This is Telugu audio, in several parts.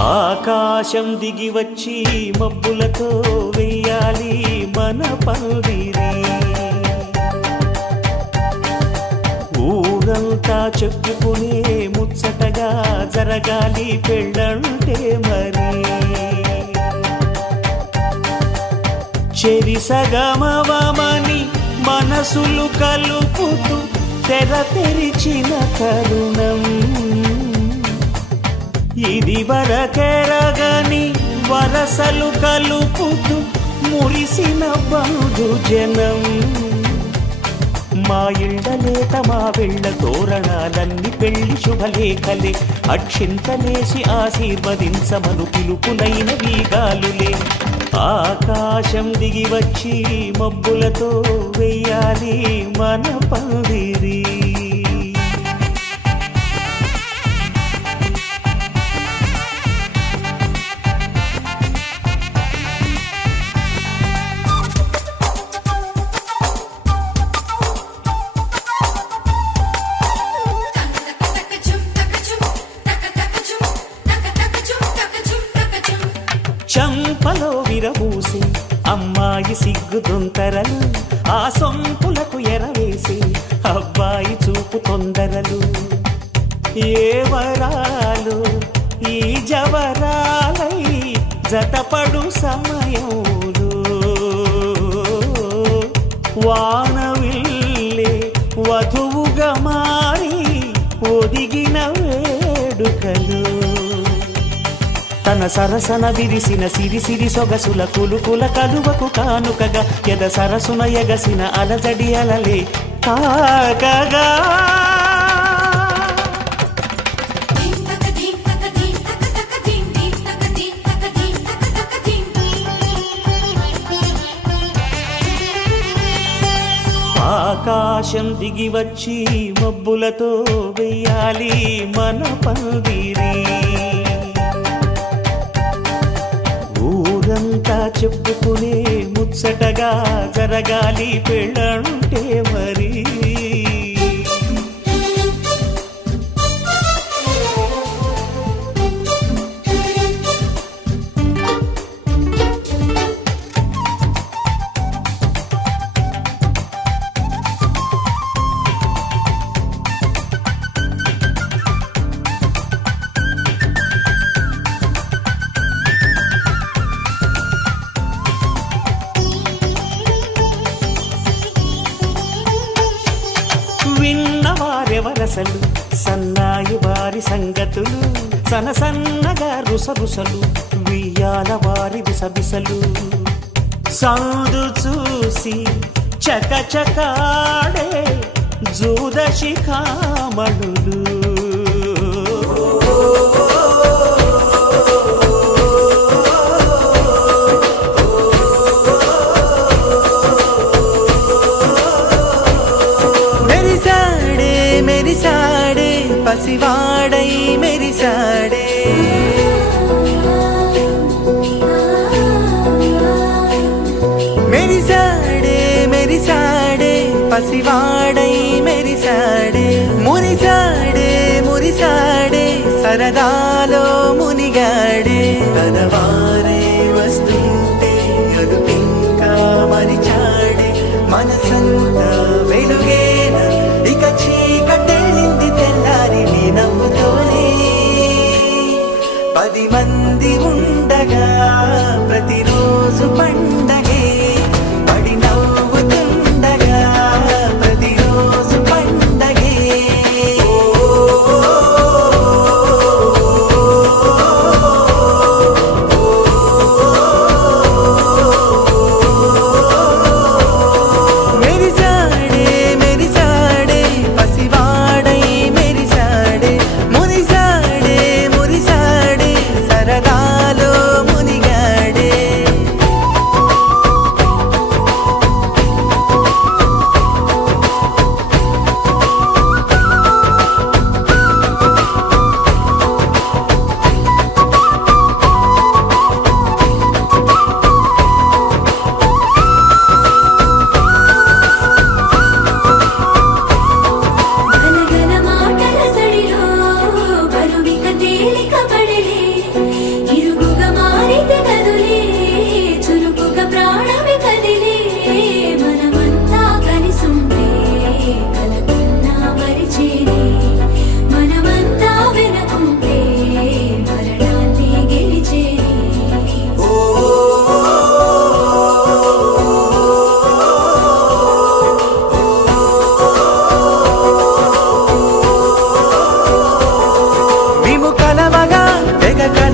ఆకాశం దిగి వచ్చి మబ్బులతో వెయ్యాలి మన పందిరి. ఊరంతా చెప్పుకునే ముచ్చటగా జరగాలి పెళ్ళంటే మరి. చెరిసగమవమని మనసులు కలుపుతూ తెర తెరిచిన తరుణం. ఇది వరకెరగని వరసలు కలుపుతూ మురిసిన బంధుజనం. మా ఇళ్ళలేత మా వెళ్ళ తోరణాలన్నీ పెళ్లి శుభలేఖలే. అక్షింతలేసి ఆశీర్వదించమను పిలుపులైన వీగాలులే. ఆకాశం దిగి వచ్చి మబ్బులతో వెయ్యాలి మన పందిరి. చంపలో విరబూసి అమ్మాయి సిగ్గుదొంతరలు. ఆ సొంపులకు ఎరవేసి అబ్బాయి చూపు తొందరలు. ఏ వరాలు ఈ జవరాలై జతపడు సమయంలో. వానవిల్లే వధువుగా మారి ఒదిగిన వేడుకలు. తన సరసన విరిసిన సిరిసిరి సొగసుల కులుకుల కలువకు కానుకగా ఎద సరసున ఎగసిన అలజడి అలలే కాకగా. ఆకాశం దిగి వచ్చి మబ్బులతో వెయ్యాలి మన పందిరి. ఊరంతా చెప్పుకునే ముచ్చటగా జరగాలి పెళ్ళంటే మరి. విన్నవారెవరసలు సన్నాయి వారి సంగతులు. సనసన్నగా రుసరుసలు వియ్యాల వారి విసబిసలు. సౌదు చూసి చకచకాడే జూదశిఖామణులు. మెరిసాడే పసివాడై మెరిసాడే. మెరిసాడే మెరిసాడే పసివాడై మెరిసాడే. మురిసాడే మురిసాడే సరదాలో మునిగాడే. తనవారే వస్తుంటే అదుపింకా మరిచాడే. మనసంతా వెలుగేన ఇక చీకటెళ్ళింది తెల్లారి నీ నవ్వుతోనే. 10 మంది ఉండగా ప్రతిరోజు పండగే. పడి నవ్వుతుండగా ప్రతిరోజు పండగే. మెరిసాడే మెరిసాడే పసివాడై మెరిసాడే. మురిసాడే మురిసాడే సరదాలో మునిగాడే.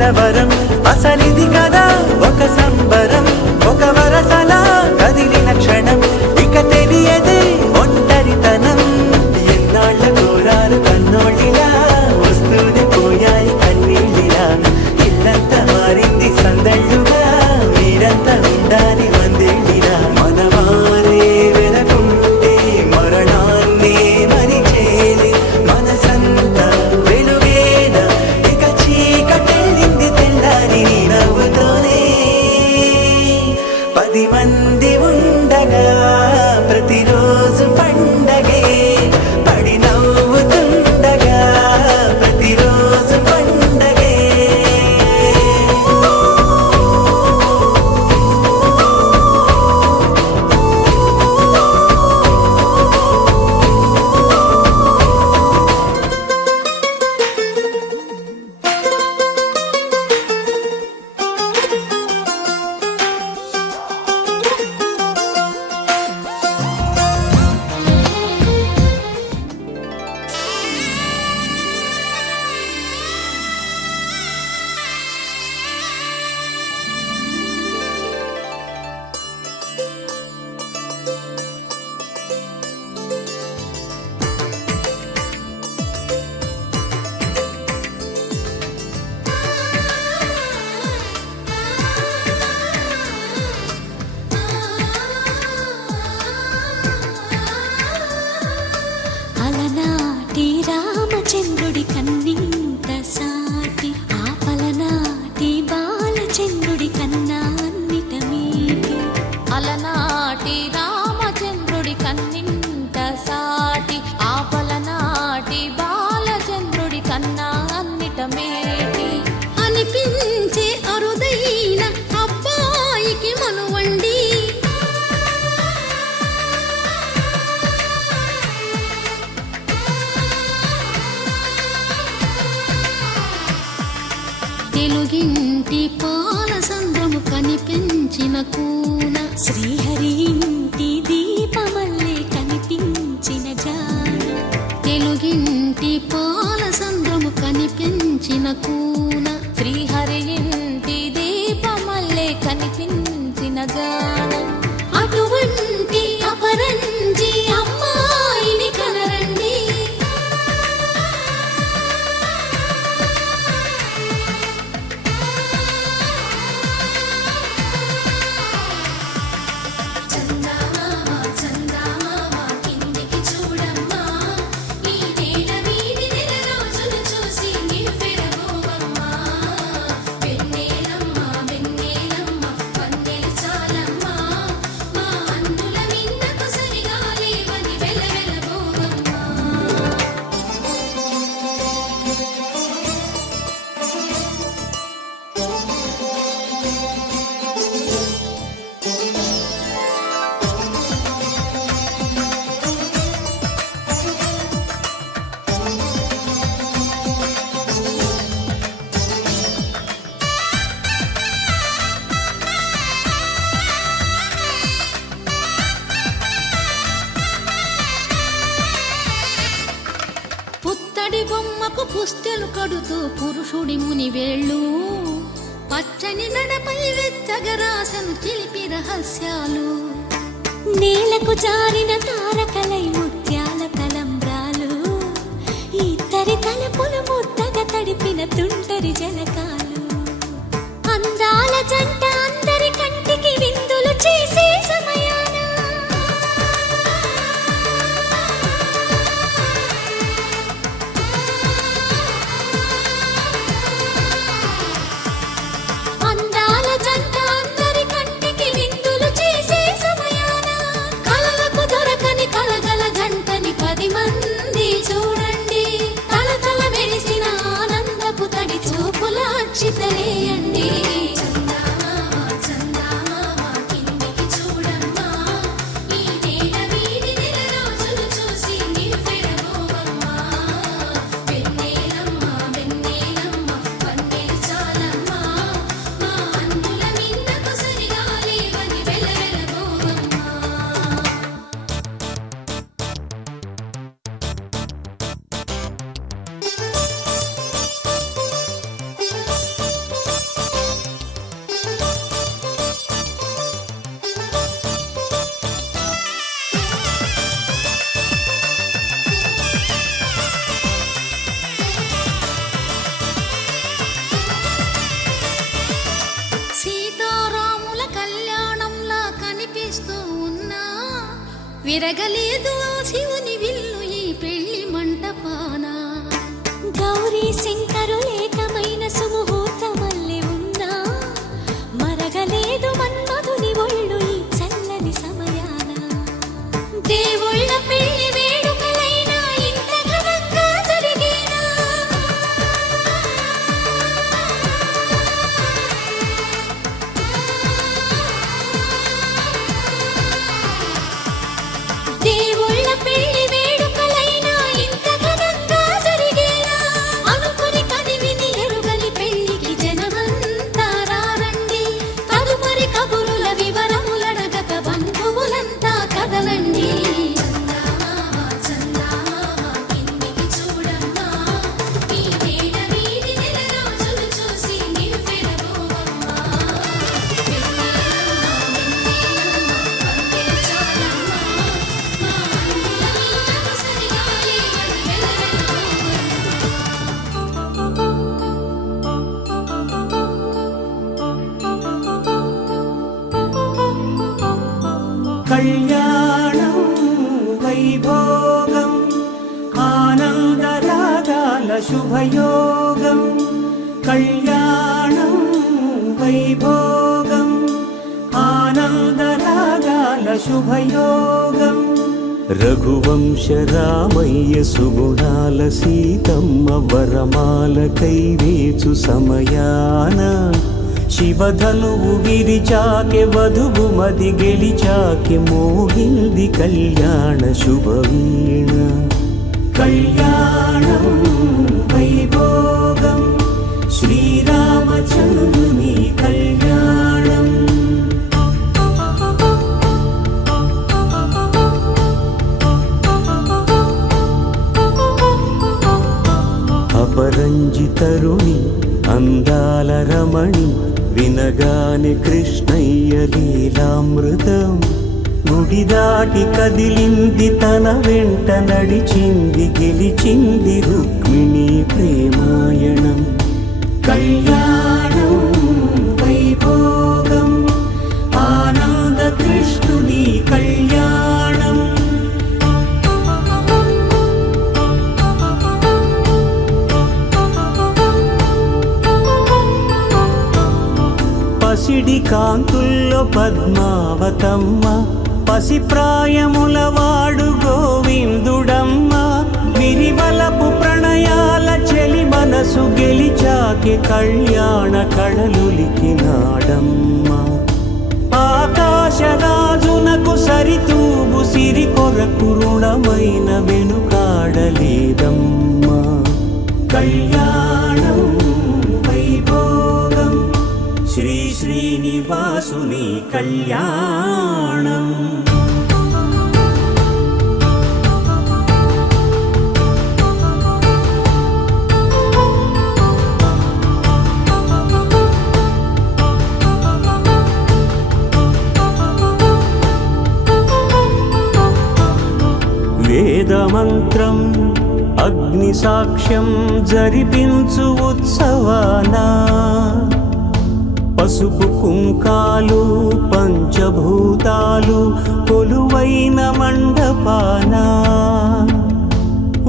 కలవరం అసలిది కదా ఒక సంబరం ఒక వరసలా కదిలిన క్షణం ఇక తెలియదే ఒంటరితనం ఎన్నాళ్ళ కోరారు కన్నోళ్ళిలా వస్తూనే పోయాయి కన్నీళ్ళిలా ఇల్లంతా మారింది సందళ్ళుగా మీరంతా ఉండాలి వందేళ్ళిలా మనవారే వెనకుంటే మరణాన్నే మరిచేది మనసంతా వెలుగేనా ఇక చీకటెళ్ళింది తెల్లారి నీ నవ్వుతోనే 10 మంది ఉండగా ప్రతిరోజు పండగే పడి నవ్వుతుండగా ప్రతిరోజు పండగే అలనాటి రామచంద్రుడి కన్నింత సాటి ఆపలనాటి బాలచంద్రుడి కన్నా అన్నిట మీటి అలనాటి రామచంద్రుడి కన్నింత సాటి ఆపలనాటి బాలచంద్రుడి కన్నా అన్నిట మేటి అనిపించే అరుదైన అబ్బాయికి మనువండి తెలుగింటి పాలసంద్రము కనిపించిన కూన శ్రీహరి ఇంటి దీపమల్లే కనిపించిన జాన తెలుగింటి పాలసంద్రము కనిపించిన కూన శ్రీహరి ఇంటి దీపమల్లే కనిపించిన జాడ అటువంటి అపరంజి అమ్మాయిని కనరండి చందమామ చందమామ కిందికి చూడమ్మా ఈ నేల వీధి నెల రోజులు చూసి నివ్వెరబోవమ్మా వెన్నెలమ్మ వెన్నెలమ్మ వన్నెలు చాలమ్మా మా అన్నుల మిన్నకు సరిగా లేవని వెలవెలబోవమ్మా పుత్తడి బొమ్మకు పుస్తెలు కడుతూ పురుషుడి ముని వేళ్ళు పచ్చని నడపై వెచ్చగరాసను చిలిపి రహస్యాలు నేలకు జారిన తారకలై ముత్యాల తలంబ్రాలు ఇద్దరి తలపులు ముద్దగా తడిపిన తుంటరి జలకాలు అందాల జంట అందరి కంటికి విందులు చేసే సమయాన అందాల జంట అందరి కంటికి విందులు చేసే సమయాన కలలకు దొరకని కలగల జంటని 10 మంది చూడండి తల తల మెరిసిన ఆనందపు తడి చూపుల అక్షితలేయండి చందమామ చందమామ కిందికి చూడమ్మా ఈ నేల వీధి నెల రోజులు చూసి నివ్వెరబోవమ్మా వెన్నెలమ్మ వెన్నెలమ్మ వన్నెలు చాలమ్మా మా అన్నుల మిన్నకు సరిగా లేవని వెలవెలబోవమ్మా విరగలేదు ఆ శివుని విల్లు ఈ పెళ్లి మంటపాన. గౌరీ శంకరులేకమైన సుముహూర్తమల్లె ఉన్నా మరగలేదు మన్మధుని ఒళ్ళు ఈ చల్లని సమయాన. దేవుళ్ళ పెళ్లి వేడుకలైనా ఇంత ఘనంగా జరిగేనా? దేవుళ్ళ పెళ్లి వేడుకలైనా ఇంత ఘనంగా జరిగేనా? అనుకుని కనివిని ఎరుగని పెళ్లికి జనమంతా రారండి. తదుపరి కబురుల వివరములడగక బంధువులంతా కదలండి. చందమామ చందమామ కిందికి చూడమ్మా, ఈ వేళ వీధి నెలరాజులు చూసి నివ్వెరబోవమ్మా. వెన్నెలమ్మ పందిరి చాలమ్మా, మా అన్నుల మీదకు సరిగాలి వెలవెలబోవమ్మా. కళ్యాణం వైభోగం ఆనందరాగాల శుభయోగం. కళ్యాణం వైభోగం ఆనందరాగాల శుభయోగం. రఘువంశ రామయ్య సుగుణాల సీతమ్మ వరమాల కైవేచు సమయాన శివధనువు విరిచాకె వధువు మది గెలిచాకె మోగింది కళ్యాణ శుభవీణ. కళ్యాణం వైభోగం శ్రీరామచంద్రుని కళ్యాణం. అపరంజి తరుణి అందాల రమణి వినగానే కృష్ణయ్య లీలామృతం. గుడి దాటి కదిలింది తన వెంట నడిచింది గెలిచింది రుక్మిణి ప్రేమాయణం. కళ్యాణం వైభోగం ఆనంద కృష్ణుని కళ్యాణం. పసిడి కాంతుల్లో పద్మావతమ్మ పసి ప్రాయముల వాడు గోవిందుడమ్మ. విరివలపు ప్రణయాల చెలి మనసు గెలిచాకె కళ్యాణ కళలులికినాడమ్మ. ఆకాశరాజునకు సరితూగు సిరి కొరకు రుణమైన వెనుకాడలేదమ్మా. కళ్యాణం వైభోగం శ్రీ శ్రీనివాసుని కళ్యాణం. వేదమంత్రం అగ్ని సాక్ష్యం జరిపించు ఉత్సవానా. పసుపు కుంకాలు పంచభూతాలు కొలువైన మండపానా.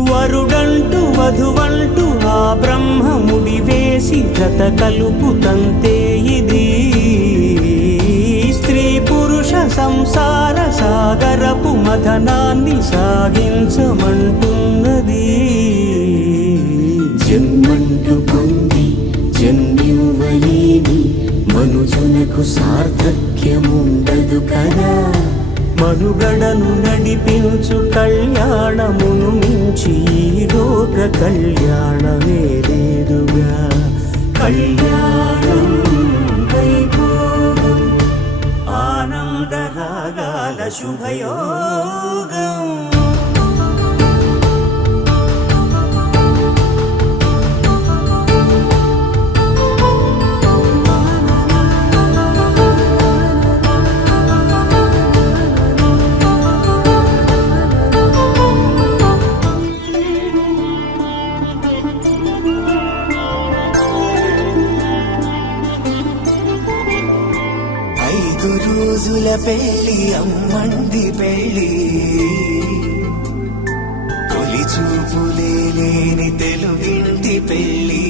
వరుడంటూ వధువంటూ ఆ బ్రహ్మముడి వేసి జత కలుపు తంతే ఇది. స్త్రీ పురుష సంసార సాగరపు మథనాన్ని సాగించమంటున్నది. జన్మంటూ పొంది జన్మివ్వలేని మనుజునకు సార్థక్యముండదు కదా. మనుగడను నడిపించు కళ్యాణమును మించి ఈ లోక కళ్యాణమే లేదుగా. కళ్యాణం వైభోగం ఆనందరాగాల శుభయోగం. రోజుల పెళ్లి అమ్మంది పెళ్లి తొలి చూపులే లేని తెలుగింటి పెళ్లి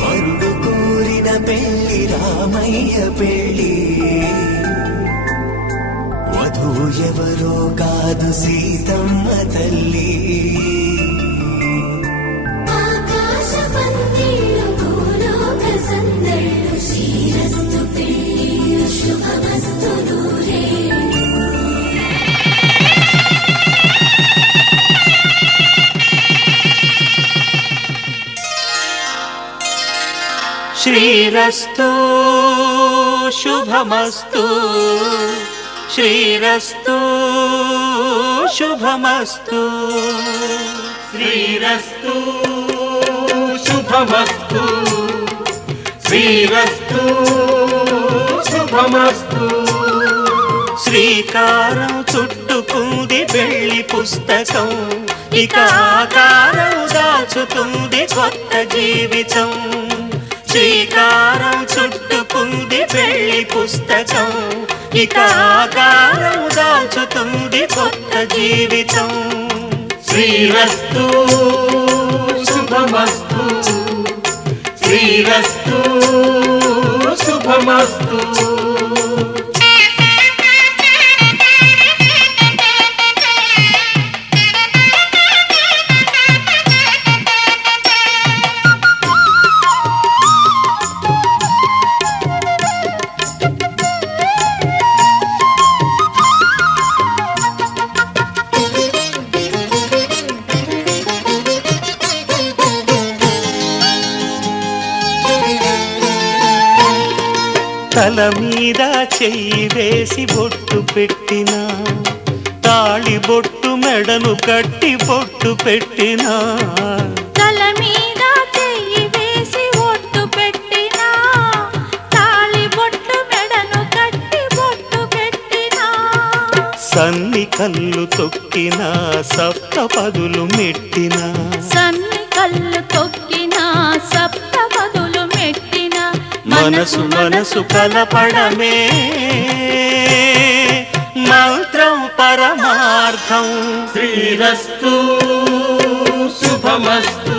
వరుడు కోరిన పెళ్లి రామయ్య పెళ్లి వధువు ఎవరో కాదు సీతమ్మ తల్లి ఆకాశ పందిళ్ళు భూలోక సందళ్ళు శ్రీరస్తు పెళ్ళిళ్ళు శుభమస్తు నూరేళ్ళు శ్రీరస్తు శుభమస్తు శ్రీరస్తు శుభమస్తు శ్రీరస్తు శుభమస్తు శ్రీరస్తు శుభమస్తు శ్రీకారం చుట్టుకుంది పెళ్లి పుస్తకం ఇక ఆకారం దాచుతుంది కొత్త జీవితం శ్రీకారం చుట్టుకుంది పెళ్లి పుస్తకం ఇక ఆకారం దాచుతుంది కొత్త జీవితం శ్రీరస్తు శుభమస్తు శ్రీరస్తు శుభమస్తు తల మీద చెయ్యి వేసి బొట్టు పెట్టినా తాళి బొట్టు మెడను కట్టి బొట్టు పెట్టినా తల మీద చెయ్యి వేసి ఒట్టు పెట్టినా తాళి బొట్టు మెడను కట్టి బొట్టు పెట్టినా సన్ని కళ్ళు తొక్కినా సప్త పదులు మెట్టినా సన్ని కళ్ళు తొక్కినా సప్త పదులు మెట్టినా మనసు మనసు కలపడమే మంత్రం పరమార్థం శ్రీరస్తు శుభమస్తు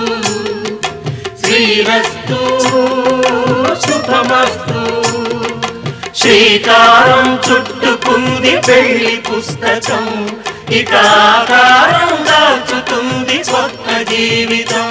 శ్రీరస్తు శుభమస్తు శ్రీకారం చుట్టుకుంది పెళ్లి పుస్తకం ఇక ఆకారం దాచుతుంది కొత్త జీవితం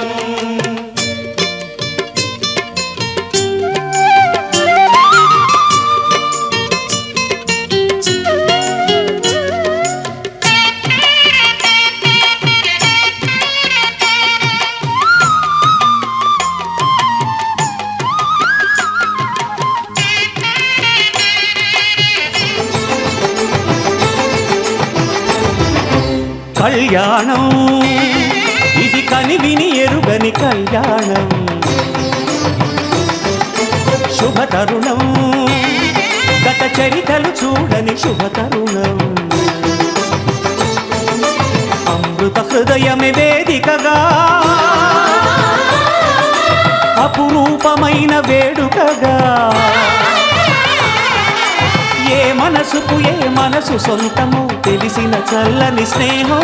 కళ్యాణం ఇది కనివిని ఎరుగని కళ్యాణం శుభతరుణం గత చరితలు చూడని శుభతరుణం అమృత హృదయమే వేదికగా అపురూపమైన వేడుకగా ఏ మనసుకు ఏ మనసు సొంతము తెలిసిన చల్లని స్నేహం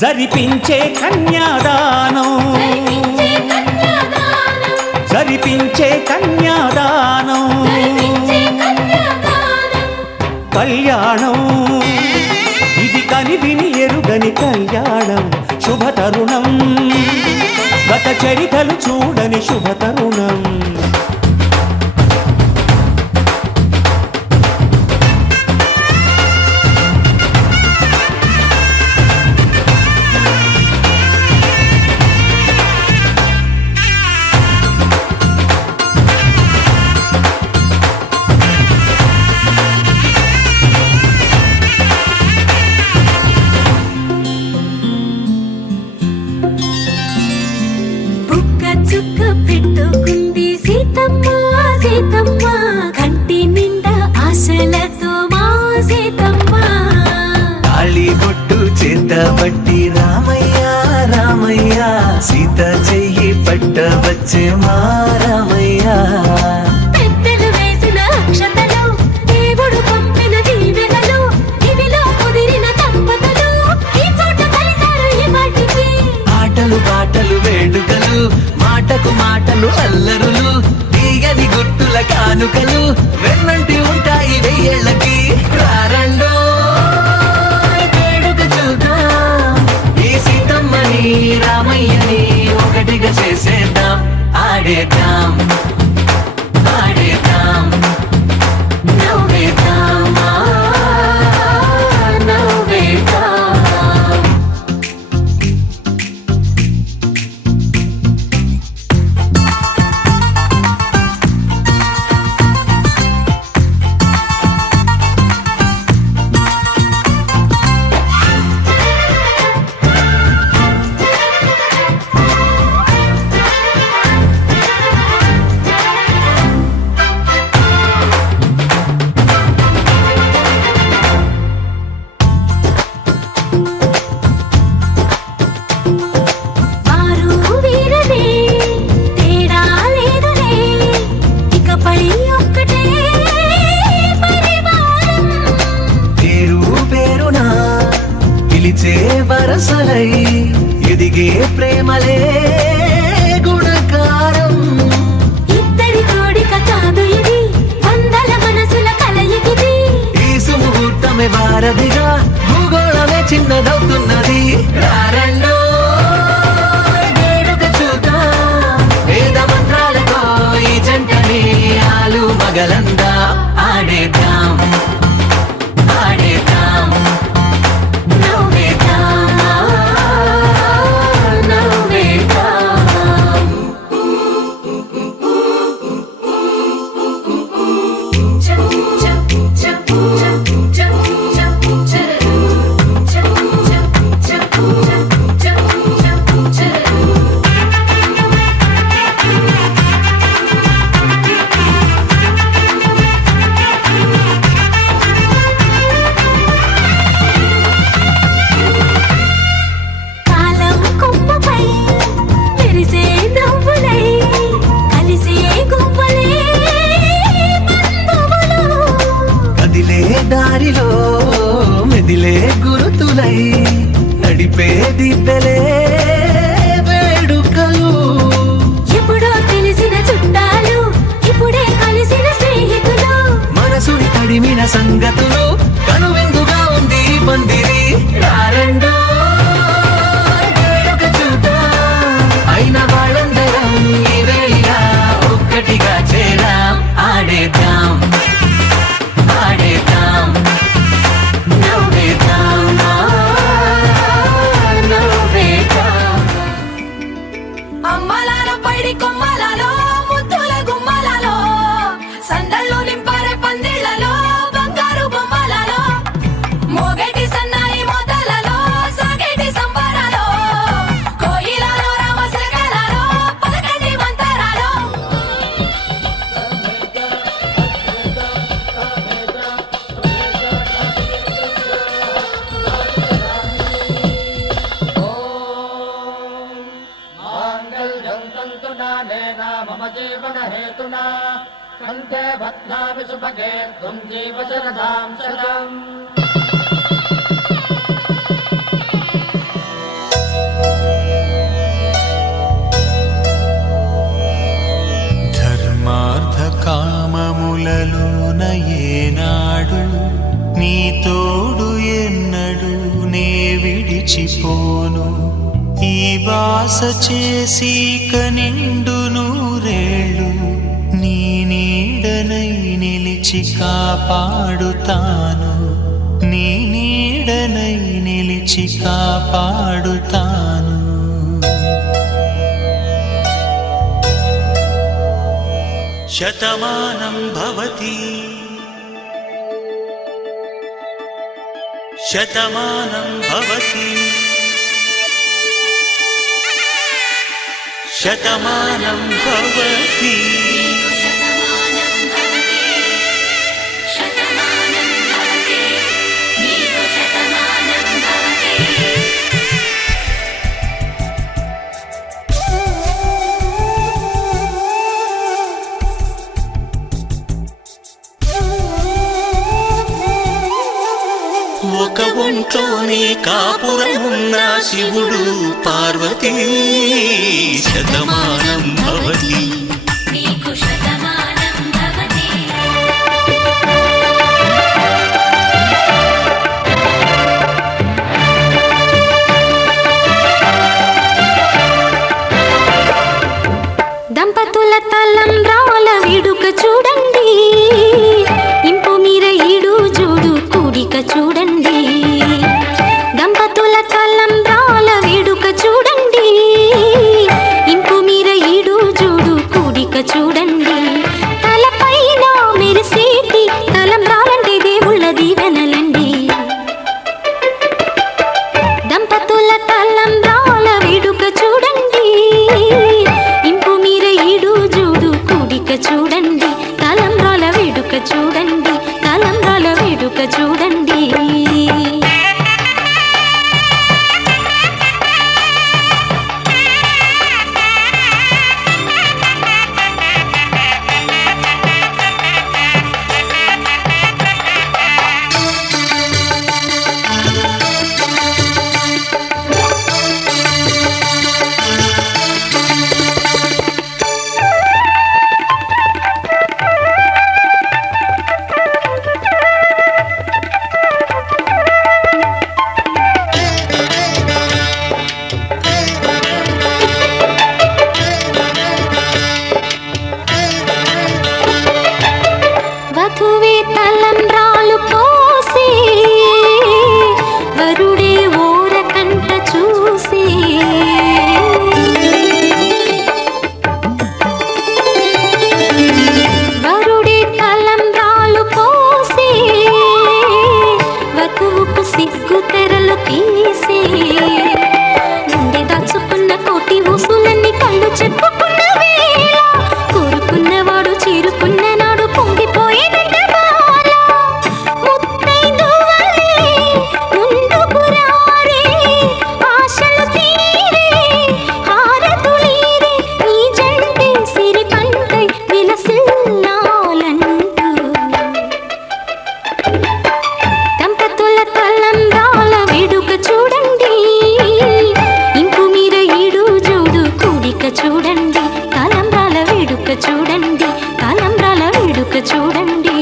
జరిపించే కన్యాదానం జరిపించే కన్యాదానం కళ్యాణం ఇది కనివిని ఎరుగని కళ్యాణం శుభతరుణం గత చరితలు చూడని శుభతరుణం చుక్క పెట్టుకుంది సీతమ్మ సీతమ్మ కంటి నిండా ఆశలతో మా సీతమ్మ తాళి బొట్టు చేత బట్టి రామయ్య రామయ్య సీత చెయ్యి పట్ట వచ్చే మా రామయ్య పెద్దలు వేసిన అక్షతలు, దేవుడు పంపిన దీవెనలు, ఇవిలో కుదిరిన దంపతులు ఈ చోట కలిశారు ఈ పాటికి. ఆటలు పాటలు వేడుకలు, మాటకు మాటలు అల్లరులు, తీయని గుట్టుల కానుకలు వెన్నంటి ఉంటాయి వెయ్యేళ్ళకి. రారండో వేడుక చూద్దాం, ఈ సీతమ్మని రామయ్యని ఒకటిగా చేసేద్దాం. ఆడేద్దాం ఆడేద్దాం నవ్వేద్దాం, నవ్వేద్దాం. వారు వీరలే, తేడా లేదులే, ఇకపై ఒక్కటే పరివారం. పేరు పేరున పిలిచే వరసలై ఎదిగే ప్రేమలే గుణకారం. ఇద్దరి కోడిక కాదు ఇది, వందల మనసుల కలయికిది. ఈ సుముహూర్తమే వారధిగా, భూగోళమే చిన్నదవుతున్నది. రారండో వేడుక చూద్దాం, వేద మంత్రాలతో ఈ జంటని ఆలు మగలందా. ఆడేద్దాం ఆడేద్దాం నవ్వేద్దాం, నవ్వేద్దాం. కాలం కొమ్మపై మెరిసే నవ్వులై, కలిసే గువ్వలే బంధువులు. కదిలే దారిలో మెదిలే గురుతులై, నడిపే దిబ్బెలే వేడుకలు. ఎప్పుడో తెలిసిన చుట్టాలు, ఇప్పుడే కలిసిన స్నేహితులు. మనసుని తడిమిన సంగతులు, కనువిందుగా ఉంది ఈ పందిరి. రారండో వేడుక చూద్దాం, అయిన వాళ్ళందరం ఈ వేళ ఒక్కటిగా చేరాం. ఆడేద్దాం ఆడేద్దాం నవ్వేద్దాం, నవ్వేద్దాం. అమ్మలాలో పైడి కొమ్మలలో, ముద్దుల గుమ్మలలో, సందళ్ళు నింపారే పందిళ్లలో, బంగారు బొమ్మలలో, మోగేటి సన్నాయి మోతలలో, సాగేటి సంబరాలో, కోయిలలో రామశకలలో, పలకటి మంతరాలో. మాంగళ్యం తంతునా నేనా మమ జీవన హేతునా కంఠే బధ్నామి సుభగే త్వం జీవ శరదాం శతం. ధర్మార్థ కామములలోన ఏనాడు నీ తోడు ఎన్నడు నే విడిచిపోను. ఈ బాస చేసి కనిండు నూరేళ్ళు నీ నీడనై నిలిచి కాపాడుతాను. నీ నీడనై నిలిచి కాపాడుతాను. శతమానం భవతి శతమానం భవతి శతమానం భవతి. పాలతోనే కాపురమున్న శివుడు పార్వతీ శతమానం భవతి నీకు శతమానం భవతి దంపతుల తలంబ్రాల వేడుక చూడండి ఇంపు మీర ఈడు జోడు కూడిక చూడండి దంపతుల తలంబ్రాల వేడుక చూడండి ఇంపు మీర ఈడు జోడు కూడిక చూడండి తలపైన మెరిసేటి తలంబ్రాలంటే దేవుళ్ళ దీవెనలండి దంపతుల తలంబ్రాల వేడుక చూడండి ఇంపు మీర ఈడు జోడు కూడిక చూడండి తలంబ్రాల వేడుక చూడండి తలంబ్రాల వేడుక చూడండి వధువే తలంబ్రాలు పోసి వరుడే ఓరకంట చూసి వరుడే తలంబ్రాలు పోసి వధువుకు సిగ్గు తెరలు తీసి గుండె దాచుకున్న కోటి ఊసులన్నీ కళ్ళు చెప్పుకున్న వేళ కోరుకున్నవాడు చేరుకున్న నాడు పొంగిపోయేదంట బాల ముత్తైదువలే ముందుకు రారే ఆశలు తీరే హారతులీరే ఈ జంటే సిరి పంటై విలసిల్లాలంటూ దంపతుల తలంబ్రాల వేడుక చూడండి ఇంపు మీర ఈడు జోడు కూడిక చూడండి తలంబ్రాల వేడుక చూడండి తలంబ్రాల వేడుక చూడండి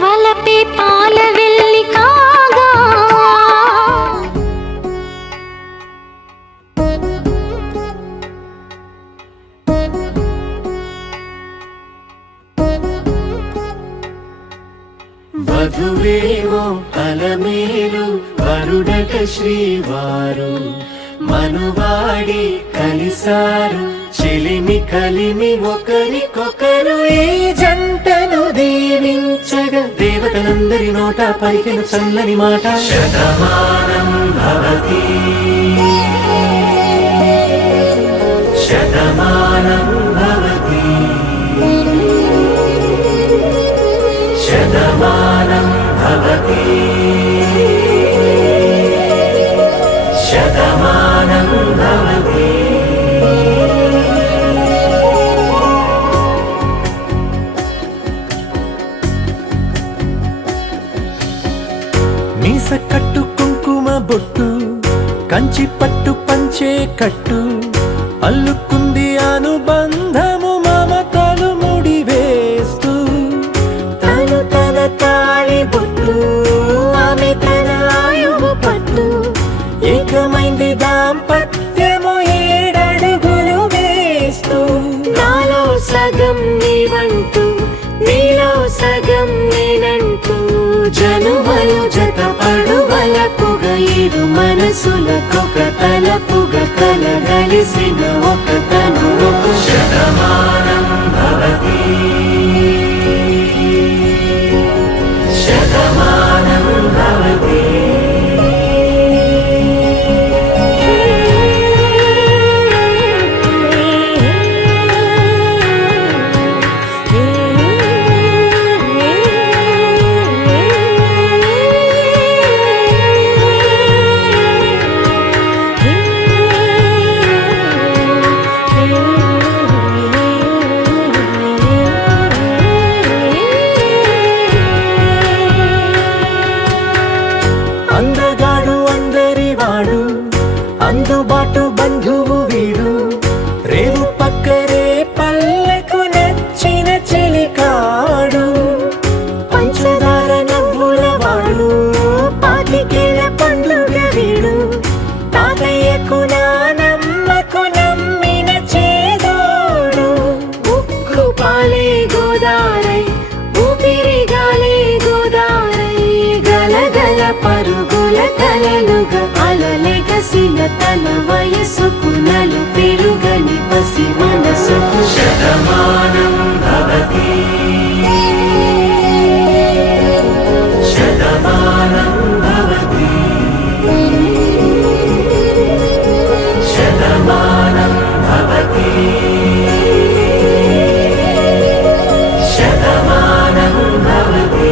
వలపే పాల వెల్లి కాగా వధువేమో అలమేలు వరుడట శ్రీవారు మనువాడి కలిసారు చెలిమి కలిమి ఒకరికొకరు ఈ జంటను దీవించగా దేవతలందరి నోట పలికిన చల్లని మాట శతమానం భవతి శతమానం భవతి శతమానం భవతి శతమానం భవతి మీస కట్టు కుంకుమ బొట్టు కంచి పట్టు పంచే కట్టు అల్లుకుంది అనుబంధము మమతలు ముడివేస్తూ తను తన తాళి బొట్టు ఆమె తన ఆయువు పట్టు ఏకమైంది దాంపత్యము 7 అడుగులు వేస్తూ నాలో సగం నీవంటూ నీలో సగం నేనంటూ జనుమలు జత పడువలకుగా 7 మనసు మనసులకొక తలపుగా కలగలిసిన ఒక తను శతమానం భవతి శతమానం భవతి అందగాడు అందరివాడు అందుబాటు బంధువు వీడు రేవు పక్కరే పల్లెకు నచ్చిన చెలికాడు పంచదార నవ్వుల వాడు పాతికేల పండుగ వీడు తాతయ్యకు నానమ్మకు నమ్మిన చేదోడు ఉక్కు పాలే గోదారై ఊపిరిగాలే గోదారై గలగల పరుగుల కలలుగా అలలెగసిన తన వయసుకు నలు పెరుగని పసి మనసుకు శతమానం భవతి శతమానం భవతి శతమానం భవతి శతమానం భవతి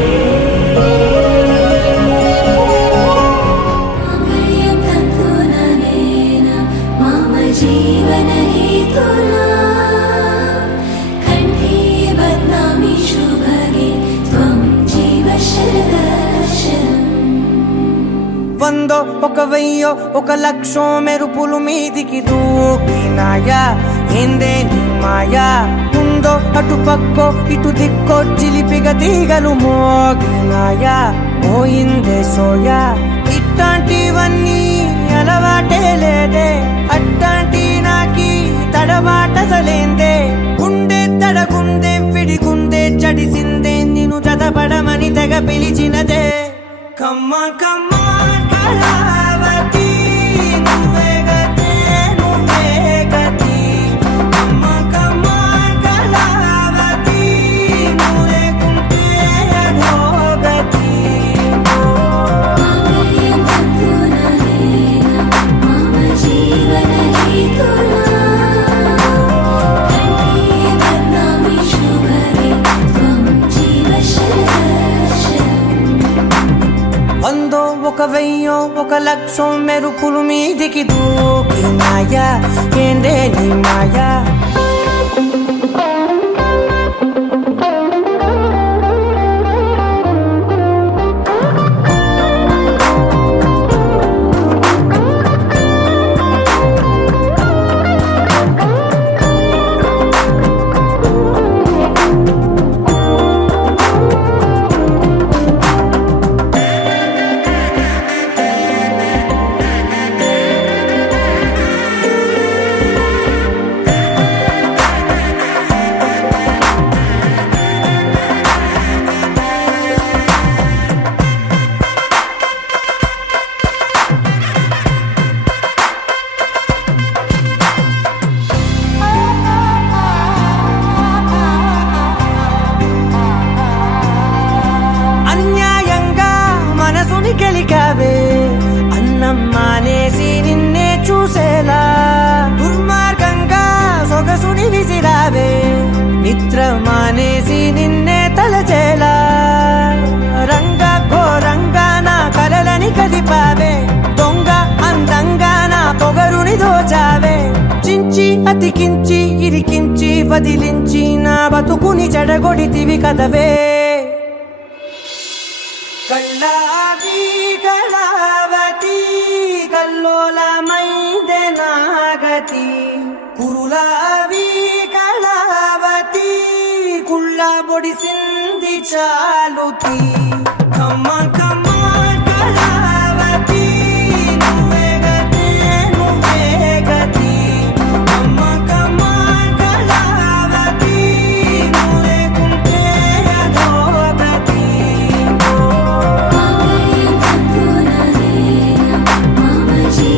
మాంగళ్యం తంతుననేన మమ జీవన హేతునా కంఠే బధ్నామి శుభగే త్వం జీవ శరదర్శనం వందో ఒక వెయ్యో ఒక లక్షో మెరుపులు మీదికి దూకినాయా ఏందే నీ మాయా ఉందో అటు పక్కో ఇటు దిక్కో చిలిపిగ తీగలు మోగినాయా పోయిందే సోయా ఇట్లాంటివన్నీ అలవాటే లేదే అట్లాంటి నాకి తడబాటసలేందే గుండె తడగుందే విడిగుందే చడిసిందే నిన్ను చదపడమని తెగ పిలిచినదే కమ్మ కమ్మ కళావతి నువ్వే గతే నువ్వే గతి కమ్మ కమ్మ కళావతి నువ్వు లేకుంటే అధోగతి మాంగళ్యం తంతుననేన మమ జీవన హేతునా కంఠే బధ్నామి శుభగే త్వం జీవ శరదర్శనం వందో ఒక వెయ్యో ఒక లక్షో మెరుపులు మీదికి దూకినాయా ఏందే నీ మాయా అన్యాయంగా మనసుని గెలికావే అన్నం మానేసి నిన్నే చూసేలా దుర్మార్గంగా సొగసుని విసిరావే నిద్ర మానేసి నిన్నే తలచేలా రంగ ఘోరంగా నా కలలని కదిపావే దొంగ అందంగా నా పొగరుని దోచావే చించి అతికించి ఇరికించి వదిలించి నా బతుకుని చెడగొడితివి కదవే కళ్ళావి కళావతి కల్లోలమైందే నాగతి కురులావి కళావతి కుళ్ళ బొడిసింది చాలుతి కమ్మ కమ్మ కళావతి నువ్వే గతే నువ్వే గతి కమ్మ కమ్మ కళావతి నువ్వు లేకుంటే అధోగతి మాంగళ్యం తంతుననేన మమ జీవన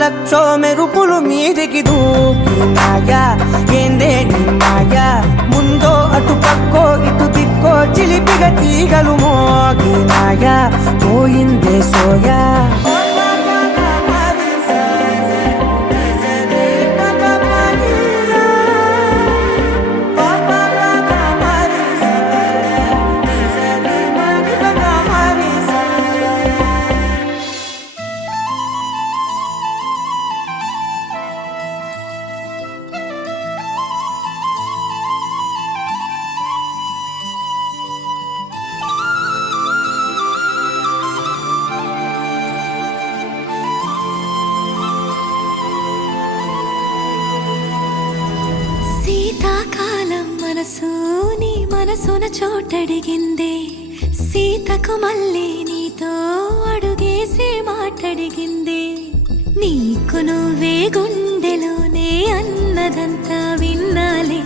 లక్షో మెరుపులు మీదికి దూకినాయా ఏందే నీ మాయా ముందో అటు పక్కో ఇటు దిక్కో చిలిపిగ తీగలు మోగినాయా పోయిందే సోయా శీతాకాలం మనసు నీ మనసున చోటడిగిందే సీతకు మళ్ళీ నీతో అడుగేసి మాటడిగిందే నీకు నువ్వే గుండెలోనే అన్నదంతా విన్నాలే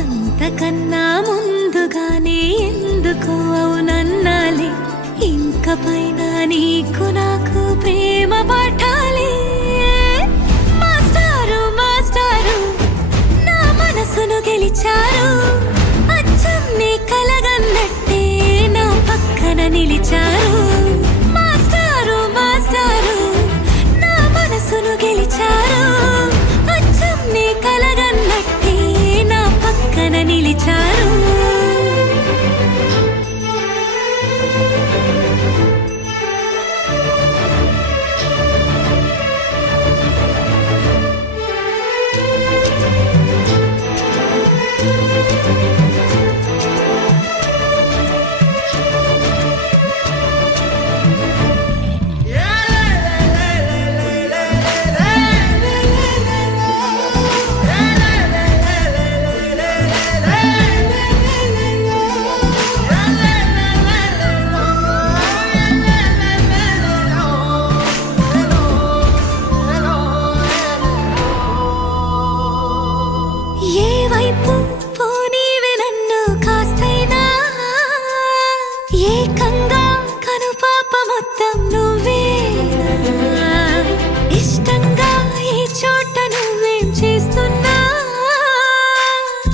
అంతకన్నా ముందుగానే ఎందుకు అవునన్నాలే ఇంక పైన నీకు నాకు ప్రేమ పాఠాలే మాస్టారు మాస్టారు నా మనసును గెలిచారు అచ్చం నీ కలగన్నట్టే నా పక్కన నిలిచారు మాస్టారు మాస్టారు నా మనసును గెలిచారు అచ్చం నీ కలగన్నట్టే నా పక్కన నిలిచారు ఏ వైపు పోనీవే నన్ను కాస్తైనా ఏకంగా కనుపాప మొత్తం నువ్వేనా ఇష్టంగా ఈ చోట నువ్వేం చేస్తున్నా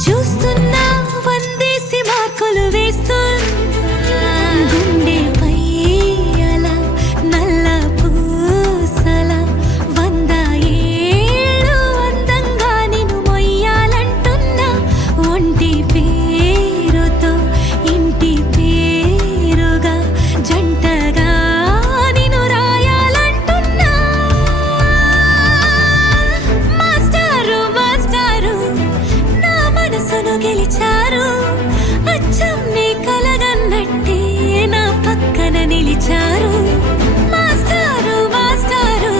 చూస్తున్నా వందేసి మార్కులు వేస్తున్నా గుండెపై అలా నల్ల పూసల 100 ఏళ్ళు అందంగా నిన్ను మొయ్యాలంటున్నా ఒంటి పేరుతో ఇంటి పేరుగా జంటగా నిన్ను రాయాలంటున్నా మాస్టారు మాస్టారు నా మనసును గెలిచారు అచ్చం నీ కలగన్నట్టే నా పక్కన నిలిచారు మాస్టారు మాస్టారు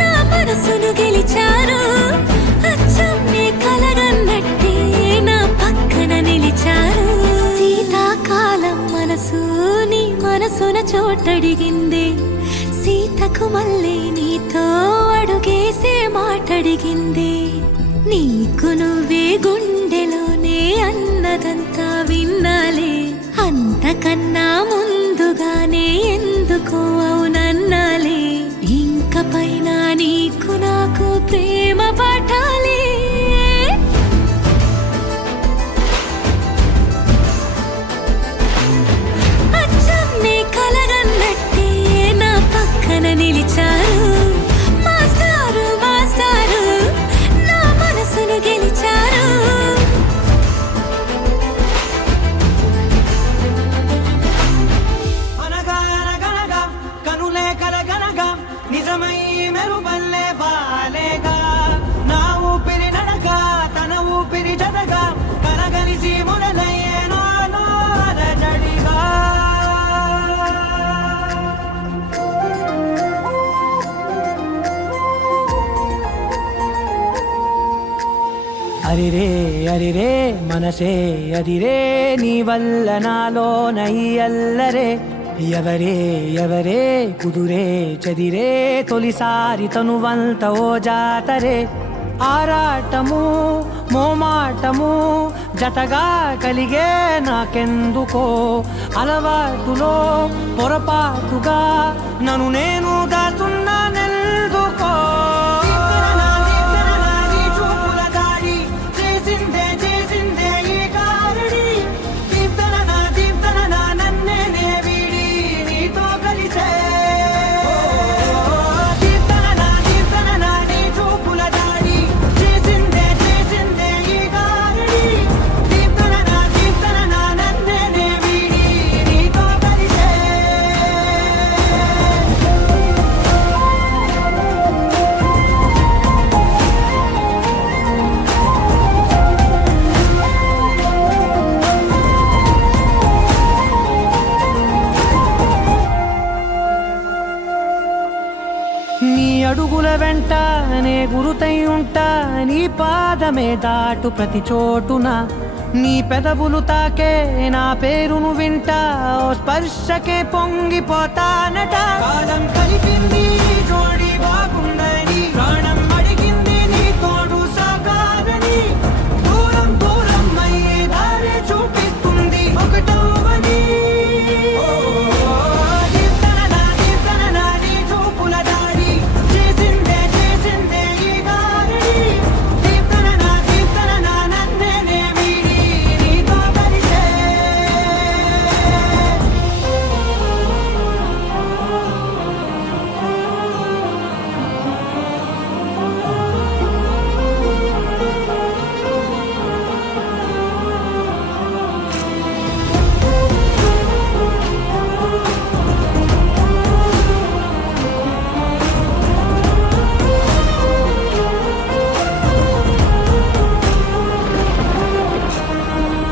నా మనసును గెలిచారు అచ్చం నీ కలగన్నట్టే నా పక్కన నిలిచారు శీతాకాలం మనసు నీ మనసున చోటడిగిందే సీతకు మళ్ళీ నీతో అడుగేసే మాటడిగిందే నీకు నువ్వే గుండెలోనే అన్నదంతా విన్నాలే అంతకన్నా ముందుగానే ఎందుకు అవునన్నాలే ఇంక పైన నీకు నాకు ప్రేమ పాఠాలే అచ్చం నీ కలగన్నట్టే నా పక్కన నిలిచారు మాస్టారు మాస్టారు నా మనసును గెలిచారు అనగా అనగనగా కనులే కలగనగా నిజమై మెరుపల్లే బాలేగా నా ఊపిరి నడక తన ఊపిరి జతగా కలగలిసి మొదలయ్యేనో అలజడిగా అరిరే అరిరే మనసే అదిరే నీ వల్ల నాలో నయ్యల్లరే ఎవరే ఎవరే కుదురే చదిరే తొలిసారి తనువంత ఓ జాతరే ఆరాటము మోమాటము జతగా కలిగే నాకెందుకో అలవాటులో పొరపాటుగా నన్ను నేను దాచున్నానెందుకో వెంట నే గురుతై ఉంటా నీ పాదమే దాటు ప్రతి చోటున నీ పెదవులు తాకే నా పేరును వింటా ఓ స్పర్శకే పొంగిపోతానట కాలం కలిపింది జోడి బాగుందని ప్రాణం అడిగింది నీ తోడు సాగాలని దూరం దూరం అయ్యే దారి చూపిస్తుంది ఒకటవని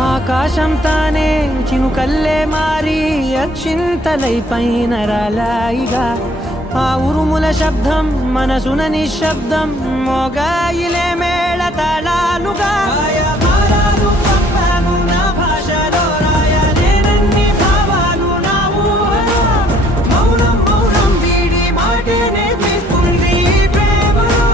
ఆకాశం తానే చినుకల్లే మారి అక్షింతలై పైన రాలాయిగా ఆ ఉరుముల శబ్దం మనసున నిశ్శబ్దం మోగాయిలే మేళ తాళాలుగా మారాలు పంపాను నా భాషలో రాయలేనన్ని భావాలు నా ఊహలో మౌనం మౌనం వీడి మాటే నేర్పిస్తుంది ప్రేమలో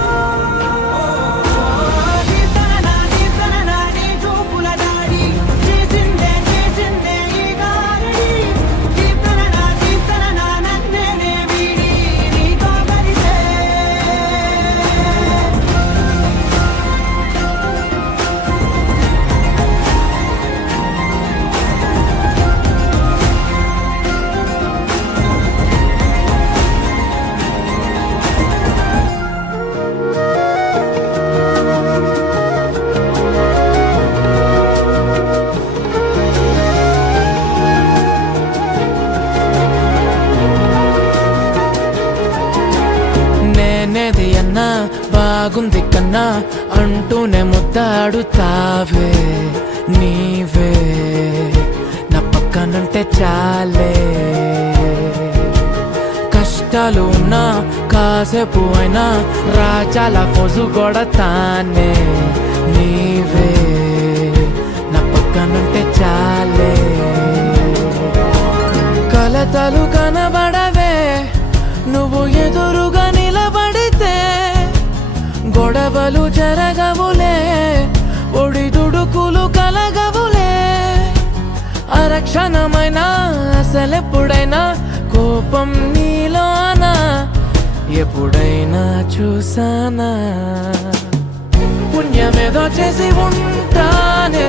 బాగుంది కన్నా అంటూనే ముద్దాడుతావే నీవే నా పక్కనంటే చాలే కష్టాలు ఉన్నా కాసేపు అయినా రాజాల ఫోజు కొడతానే నీవే నా పక్కనంటే చాలే కలతలు కనబడవే నువ్వు ఎదురుగా నిలబడితే గొడవలు జరగవులే ఒడిదుడుకులు కలగవులే అరక్షణమైనా అసలెప్పుడైనా కోపం నీలోనా ఎప్పుడైనా చూసానా పుణ్యమేదో చేసి ఉంటానే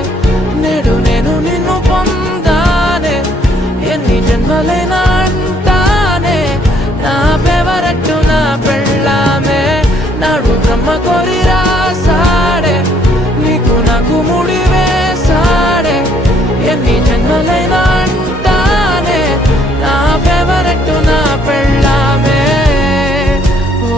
నేడు నేను నిన్ను పొందానే ఎన్ని జన్మలైనా అంటానే నా ఫేవరెట్ నా పెళ్ళామే నాడు బ్రహ్మ కోరి రాసాడే నీకు నాకు ముడి వేసాడే ఎన్ని జన్మలైనా అంటానే నా ఫేవరెట్ నా పెళ్ళామే ఓ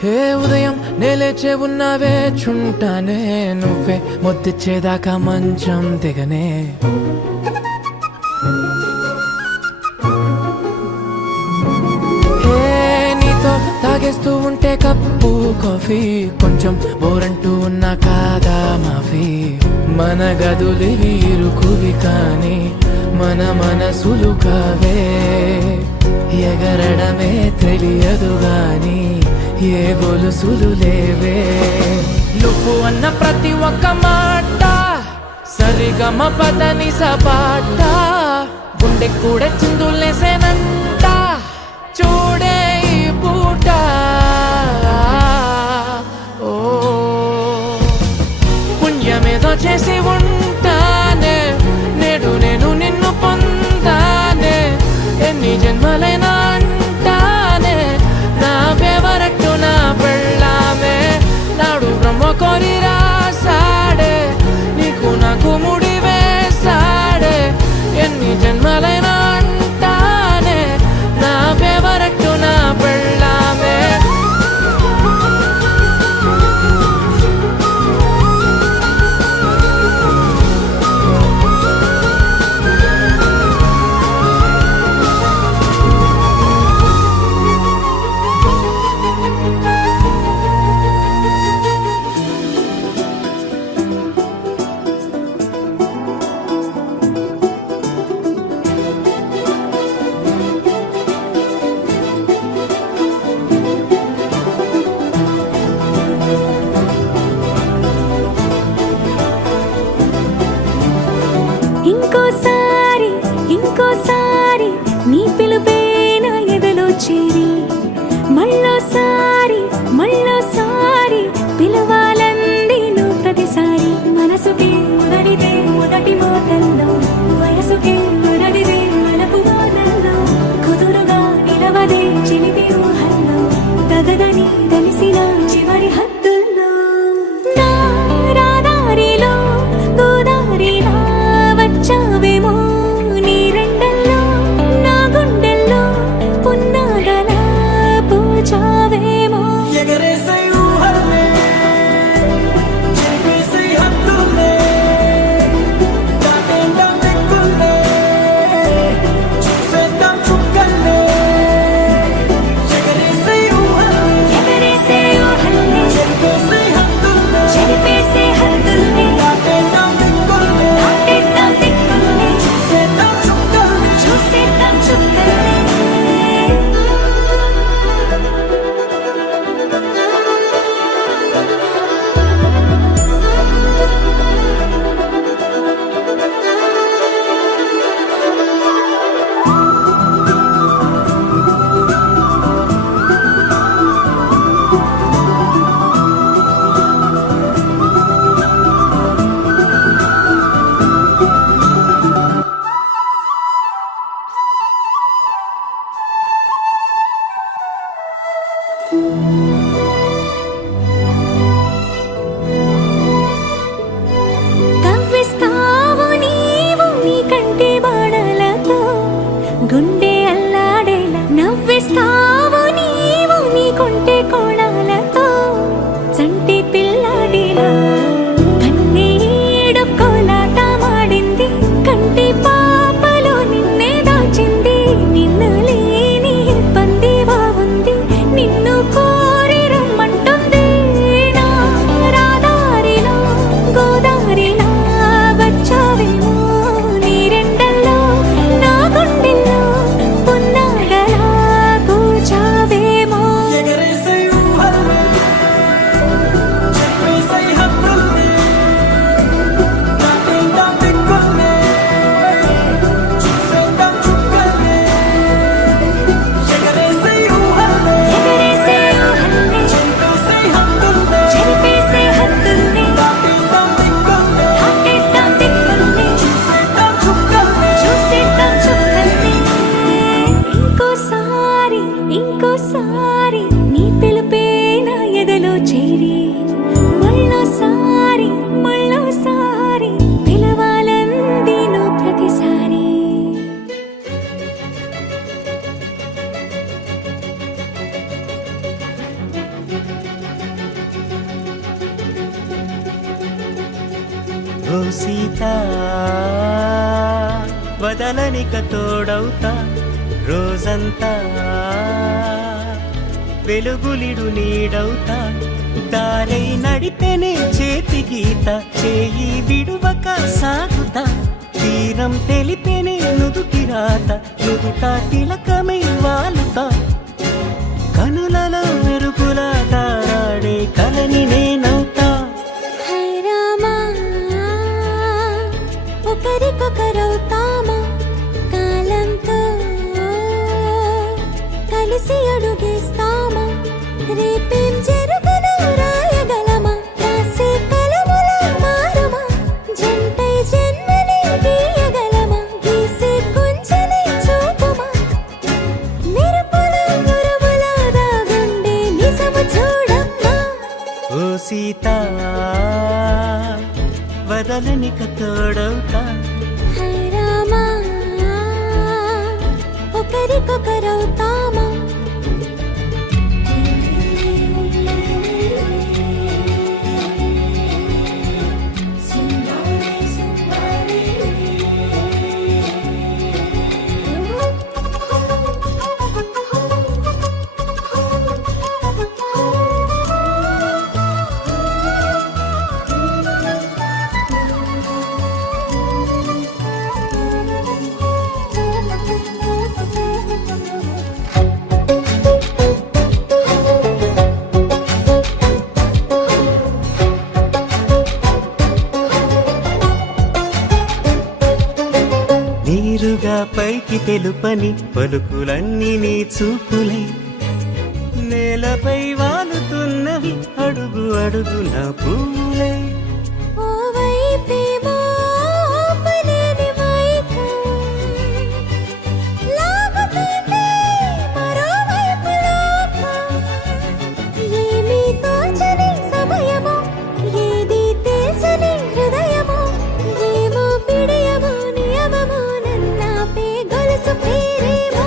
హే ఉదయం నేలేచే ఉన్నావే చుంటానే నువ్వే ముద్దిచ్చేదాకా మంచం దిగనే హే నీతో తాగేస్తూ ఉంటే కప్పు కాఫీ కొంచెం బోరంటూ ఉన్నా కాదా మాఫీ మన గదులివి ఇరుకువి కానీ మన మనసులు కావే ఎగరడమే తెలియదు గాని ఏ గొలుసులు లేవే నువ్వు అన్న ప్రతి ఒక్క మాట సరిగమ పదని సపాట గుండె కూడా చిందులేసేనంట చూడే ఈ పూట ఓ పుణ్యమేదో చేసి ఉంటా జన్మలైనా అంటానే నా ఫేవరెట్ నా పెళ్ళామే నాడు బ్రహ్మ కోరి రాసాడే నీకు నాకు ముడి వేసాడే ఎన్ని జన్మలైనా అంటానే నా ఫేవరెట్ నా పెళ్ళామే ఇంకోసారి ఇంకోసారి నీ పిలుపే నా ఎదలో చేరి మళ్ళోసారి మళ్ళోసారి పిలవాలంది నువ్వు ప్రతిసారి మనసుకే మొదటిదే మొదటి మాటల్లో వయసుకే మొదటిదే మలపు మాటల్లో కుదురుగా నిలవదే చిలిపి ఊహల్లో తగదని తెలిసిన చివరి హద్దుల్లో నా రాదారిలో గోదారిలా వచ్చావేమో నీ రెండల్లో నా గుండెల్లో పున్నాగలా పూచావేమో ఎగరేసే ఊహల్లే చేసే హద్దుల్లే దాటేద్దాం దిక్కుల్లే చూసేద్దాం చుక్కల్లే ఎగరేసే ఊహల్లే ఎగరేసే ఊహల్లే చేసే హద్దుల్లే చెరిపేసే హద్దుల్ని దాటేద్దాం దిక్కుల్లే దాటేద్దాం దిక్కుల్ని చూసేద్దాం చుక్కల్లే చూసేద్దాం చుక్కల్ని కవ్విస్తావు నీవు నీ కంటి బాణలతో గుండె అల్లాడేలా నవ్విస్తావు నీవు నీ కొంటె కోణాలతో చంటి పిల్లాడిలా కన్నీడు కోలాట మాడింది కంటి పాపలో నిన్నే దాచింది నిన్ను లేని ఇబ్బంది బాగుంది నిన్ను కోరి రమ్మంటుంది నా రాదారిలో గోదారిలా వచ్చావేమో నీ రెండల్లో నా గుండెల్లో పున్నాగలా కూచావేమో ఎగరేసే ఊహల్లే చేసే హద్దుల్లే దాటేద్దాం దిక్కుల్లే చూసేద్దాం చుక్కల్లే ఎగరేసే ఊహల్లే ఎగరేసే ఊహల్లే చేసే హద్దుల్లే చెరిపేసే హద్దుల్ని దాటేద్దాం దిక్కుల్లే దాటేద్దాం దిక్కుల్ని చూసేద్దాం చుక్కల్లే చూసేద్దాం చుక్కల్ని ఇంకోసారి ఇంకోసారి నీ పిలుపే నా ఎదలో చేరి మళ్ళోసారి మళ్ళోసారి పిలవాలంది నువ్వు ప్రతిసారి ఓ సీత వదలనిక తోడవుతా రోజంతా వెలుగులిడు నీడవుతా దారై నడిపెనే చేతి గీత చేయి విడువక సాగుతా తీరం తెలిపెనే నుదుటి రాత నుదుట తిలకమై వాలుతా కనులలో మెరుగులా తారాడే కలని నేనవుతా హై రామా ఒకరికొకరవుతామా కాలంతో కలిసి అడుగేస్తామా రేపేం జరుగునో రాయగలమా రాసే కలముల మారమా జంటై జన్మని గీయగలమా గీసే కొంచెని చూపుమా ఓ సీత వదలనిక తోడవుతా హై రామా ఒకరికొకరవుతామా నీరుగా పైకి తెలుపని పలుకులన్నీ నీ చూపులై నేలపై వాలుతున్నవి అడుగు అడుగున పూలై ఓ వైపేమో ఆపలేని మైకం లాగుతుంది మరోవైపు లోకం ఏమీ తోచని సమయమో ఏది తేల్చని హృదయమో ఏమో పిడియమో నియమమో నన్నాపే గొలుసు పేరేమో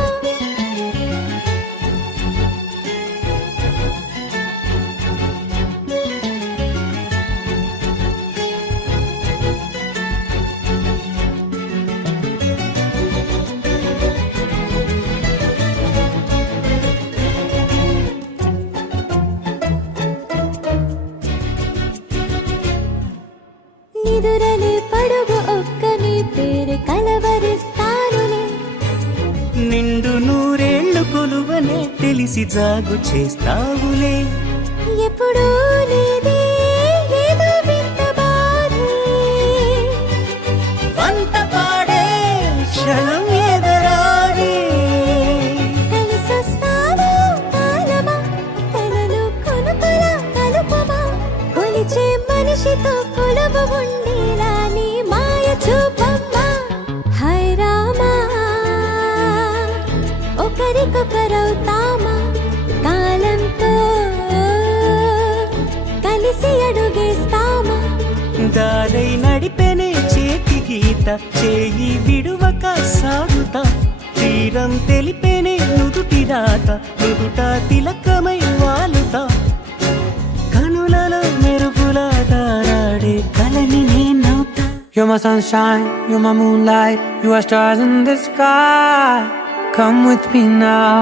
నిదురలే పడుగు ఒక్క నీ పేరు కలవరిస్తానులే నిండు నూరేళ్లు కొలువనే తెలిసి జాగు చేస్తావులే ఎప్పుడూ లేదే ఏదో వింత బాధే వంత పాడే క్షణం ఎదరాడే కలిసొస్తావో కాలమా కలలు కొనుకల కలుపమా కొలిచే మనిషితో కొలువు ఉండేలా నీ మాయ చూపమ్మా హై రామా ఒకరికొకరవుతామా కాలంతో కలిసి అడుగేస్తామా దారై నడిపెనే చేతి గీత చేయి విడువక సాగుతా తీరం తెలిపేనే నుదుటి రాత నుదుట తిలకమై వాలుతా కనులలో మెరుపులా తారాడే కలని నేనవుతా You're my sunshine, you're my moonlight, you are stars in the sky. Come with me now,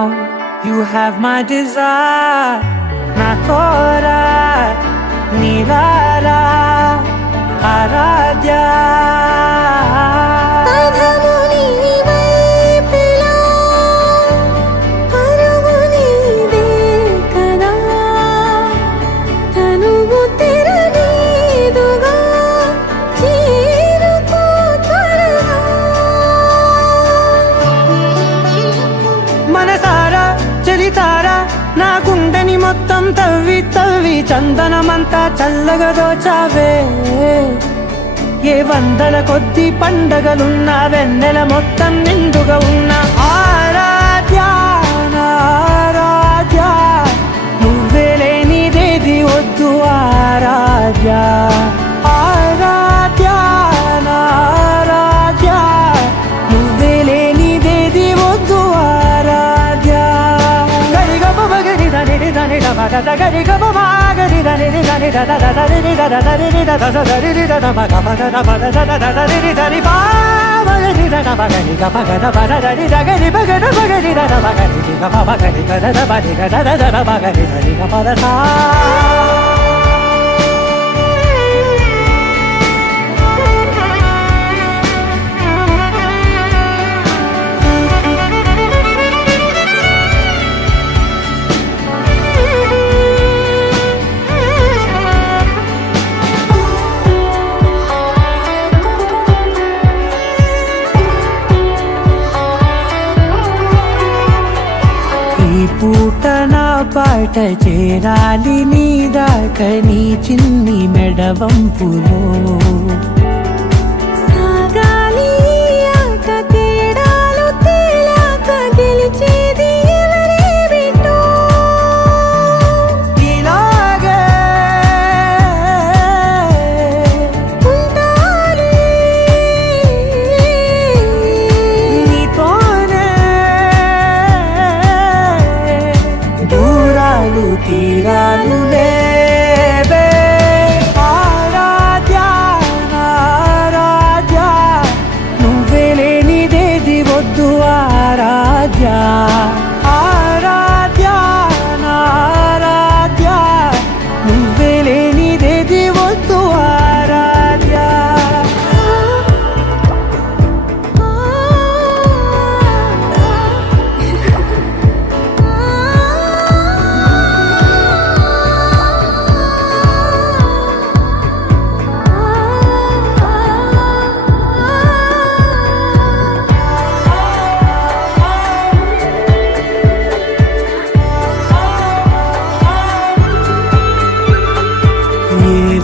you have my desire. Na tora, nilara, aradya. పదము నీ వైపులా పరుగు నీదే కదా తనువు తెరనీదుగా చేరుకో త్వరగా మనసారా చలితారా నా గుండెని మొత్తం తవ్వి తవ్వి చందనమంతా చల్లగా దోచావే ఏ వందల కొద్ది పండగలున్నా వెన్నెల మొత్తం నిండుగా ఉన్న ఆరాధ్య నా ఆరాధ్య నువ్వే లేనిదేది వద్దు ఆరాధ్య ఆరాధ్య నా ఆరాధ్య నువ్వే లేనిదేది వద్దు ఆరాధ్య గరిగమ మగరి దని దని మగ గరిగమ మాగరి దని దని ద ద ద రి ద ద ద రి ద ద ద రి ద ద మగ మగ ద మగ ద ద ద రి ద రి బా మగరి ద ద మగరి గ మగ ద బ ద రి ద గరి మగ ద మగరి ద ద మగరి ది గ మగరి గ ద ద బ రి గ ద ద ద మగరి ద రి గ ప ద సా ఈ పూట నా పాట చేరాలి నీ దాకా నీ చిన్ని మెడవంపులో సాగాలి ఆట తేడాలు తేలాక గెలిచేది ఎవరే బిడ్డో ఇలాగే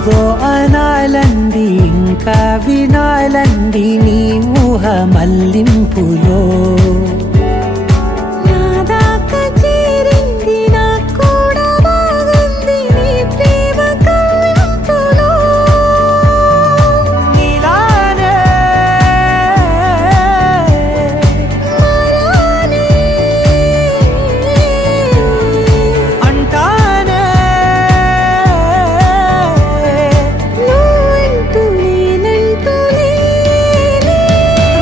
ఏదేదో అనాలంది ఇంకా వినాలంది నీ ఊహ మల్లింపులో నా దాకా చేరింది నాకు కూడా బాగుంది నీ ప్రేమ కవ్వింపులో నీలానే మరానే అంటానే నువ్వంటూ నేనంటూ లేనే.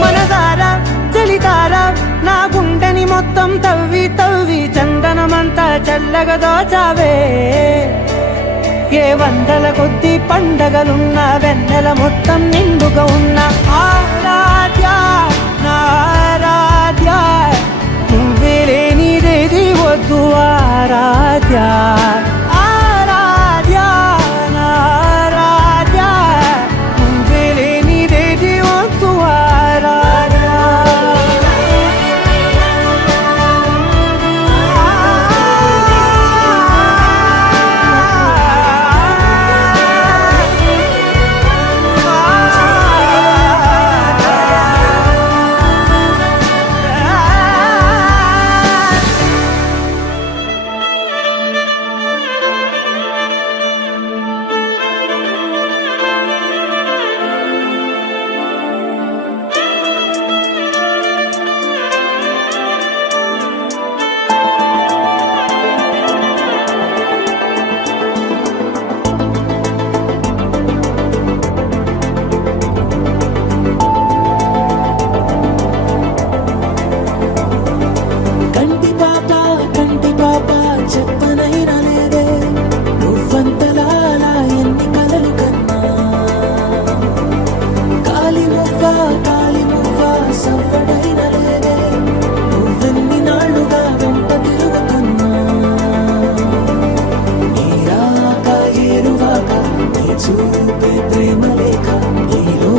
మనసారా చలితారా నా గుండెని మొత్తం తవ్వి తవ్వి చందనమంతా చల్లగా దోచావే ఏ వందల కొద్ది పండగలున్న వెన్నెల మొత్తం నిండుగా ఉన్న ఆరాధ్య నా ఆరాధ్య నువ్వే లేనిదేది వద్దు ఆరాధ్య ఆరాధ్య నా ఆరాధ్య నువ్వే లేనిదేది వద్దు కంటి పాప చెప్పనైనా లేదే నువ్వంతలా అలా ఎన్ని కలలు కన్నా కాలి మువ్వ సవ్వడైనా లేదే నువ్వెన్ని నాళ్ళుగా వెంట తిరుగుతున్నా నీరాక ఏరువాక నీ చూపే ప్రేమ లేక నీలో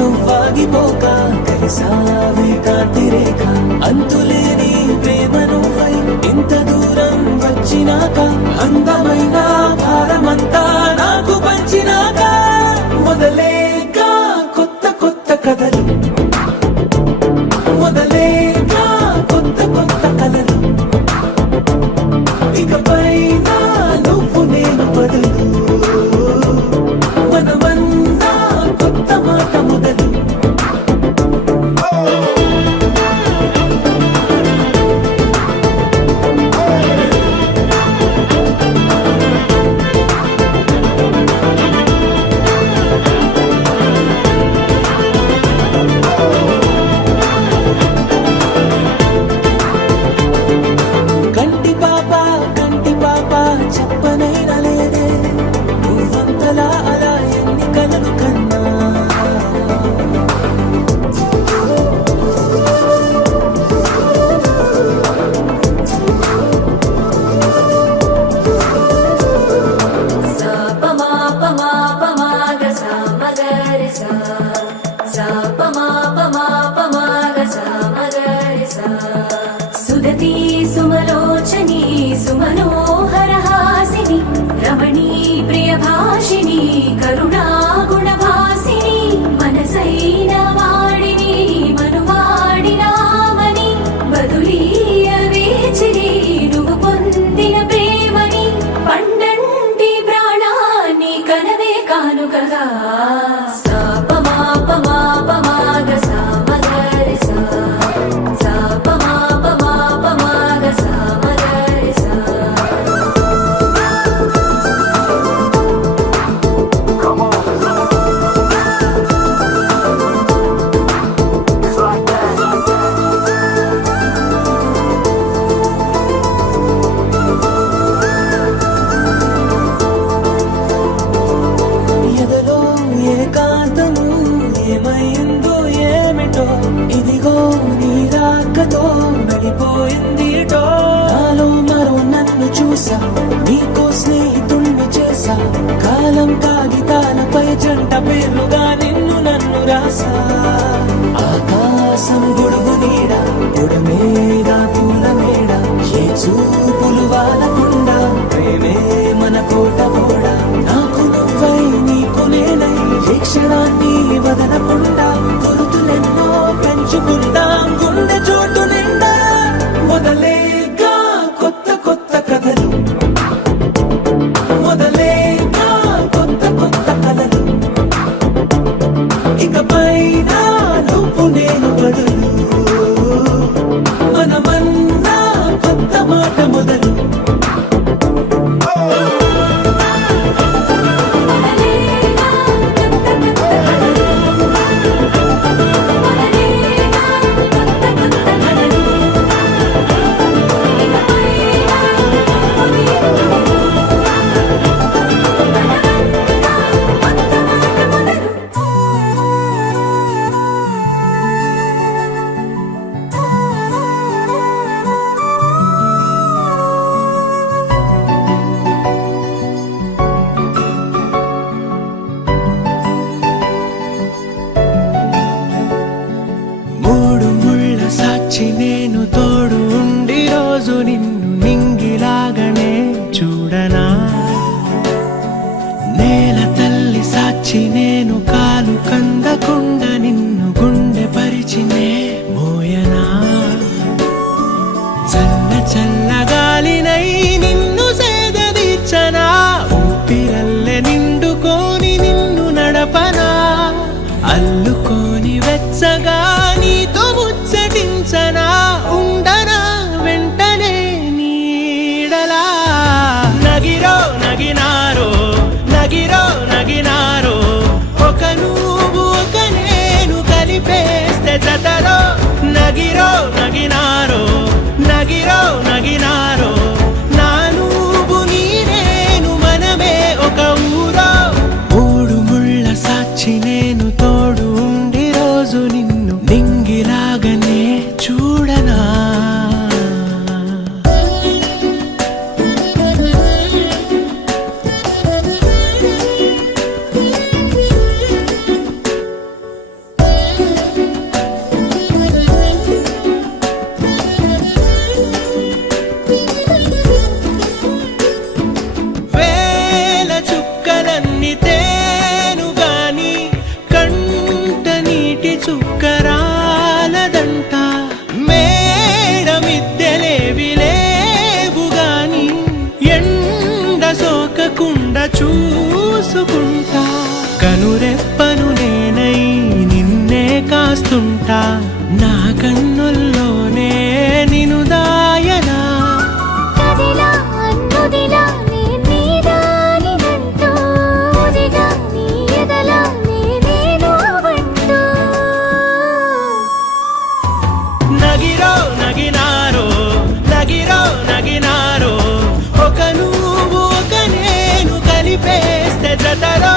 నువ్వాగిపోక కలిసావే కాంతిరేఖ అంతులేని ప్రేమ నువ్వై ఇంత దూరం వచ్చినాక అందమైన భారమంతా నాకు పంచినాక మొదలేక కొత్త కొత్త కథలు మొదలేక కొత్త కొత్త కలలు ఇకపై నువ్వు నేను బదులు మనమన్నా కొత్త మాట మొదలు కంటి పాప చెప్పనైనా లేదే నువ్వంతలా అలా ఎన్ని కలలు కన్నా సుదతి సుమలోచని సుమనోహర హాసిని రమణీ ప్రియ భాషిని కరుణా గుణభాసిని మనసైన వాడిని మనువాడినామని బదులీయ వేచిరి నువ్వు పొందిన ప్రేమని పండంటి ప్రాణాన్ని కనవే కానుకగా ఎదలో ఏకాంతము ఏమైందో ఏమిటో ఇదిగో నీ రాకతో వెళ్ళిపోయిందిటో నాలో మరో నన్ను చూసా నీకో స్నేహితుణ్ణి చేసా కాలం కాగితాలపై జంట పేర్లుగా నిన్ను నన్ను రాసా ఆకాశం గొడుగు నీడ పొడమేడ పూల మేడ ఏ చూపులు వాళ్ళకుండా ప్రేమే మన కోట కూడా నాకు నువ్వై నీ వదలకుండా గుర్తులెన్నో పెంచుకుందాం గుండె చోటు నిండా మొదలేగా కొత్త కొత్త కథలు మొదలేగా కొత్త కొత్త కథలు ఇకపైన నువ్వు నేను బదులు మనమన్నా కొత్త మాట మొదలు మూడు ముళ్ళ సాక్షి నేను తోడు ఉండి రోజు నిన్ను నింగిలాగనే చూడనా నేల తల్లి సాక్షి నేను కాలు కందకుండా నిన్ను గుండె పరిచినే మోయనా చల్ల చల్లగాలినై నిన్ను సేదదీర్చనా ఊపిరల్లె నిండుకోని నిన్ను నడపనా అల్లుకోని వెచ్చగా నీతో ముచ్చటించనా ఉండనా వెంటనే నీడలా నగిరో నగినారో నగిరో నగినారో ఒక నువ్వు ఒక నేను కలిపేస్తే జతలో నగిరో నగినారో నగిరో నగినారో నా నువ్వు నీ నేను మనమే ఒక ఊరో మూడు ముళ్ళ సాక్షి నేను తోడు ఉండి రోజు నిన్ను నింగిలాగనే చూడనా వేల చుక్కలన్నీ తేను గాని కంట నీటి చుక్కరాలదంట మేడ మిద్దెలేవి లేవు గాని ఎండ సోకకుండా చూసుకుంటా కనురెప్పను నేనై నిన్నే కాస్తుంటా నా కన్నుల్లోనే నిను దాయనా కదిలా అన్నుదిలా నీ నీదానినంటూ ఉదిగా నీ ఎదలా నేను వంటూ నగిరో నగినారో నగిరో నగినారో ఒక నువ్వు ఒక నేను కలిపేస్తే జతలో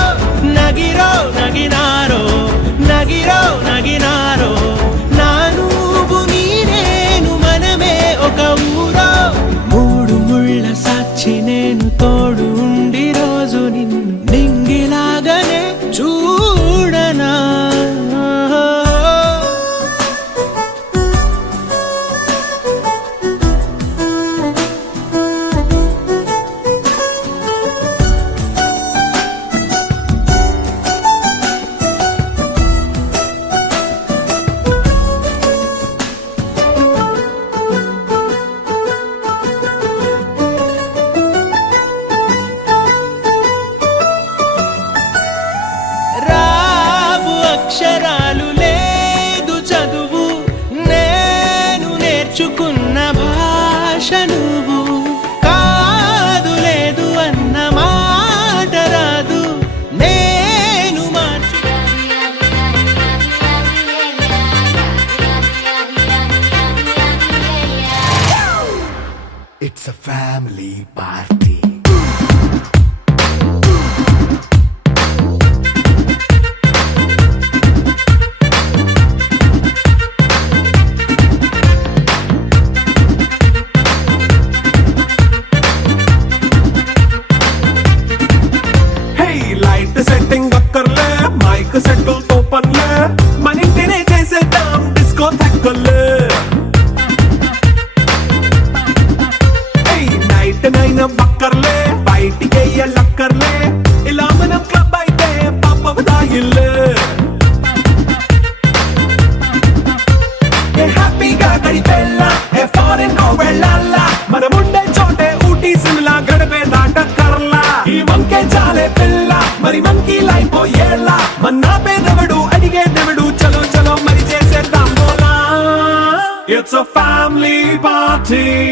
నగిరో నగినారో నగిరో నగినారో నా నువ్వు నీ నేను మనమే ఒక ఊరో మూడు ముళ్ళ సాక్షి నేను తోడు ఉండి రోజు నిన్ను నింగిలాగనే చూడనా రావు అక్షరాలు లేదు చదువు నేను నేర్చుకున్న భాష నువ్వు కాదు లేదు అన్న మాట రాదు నేను మార్చు It's a family party. Hey, light setting అక్కర్లే మైక్ సెట్లు తో పనులే మన ఇంటినే చేసేద్దాం డిస్కో థక్కర్లే నైట్ నైన్ బక్కర్లే బయటికి లక్కర్లే ఇలా మనం క్లబ్ అయితే పాప దాయిల్లే It's a family party.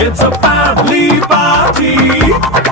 It's a family party.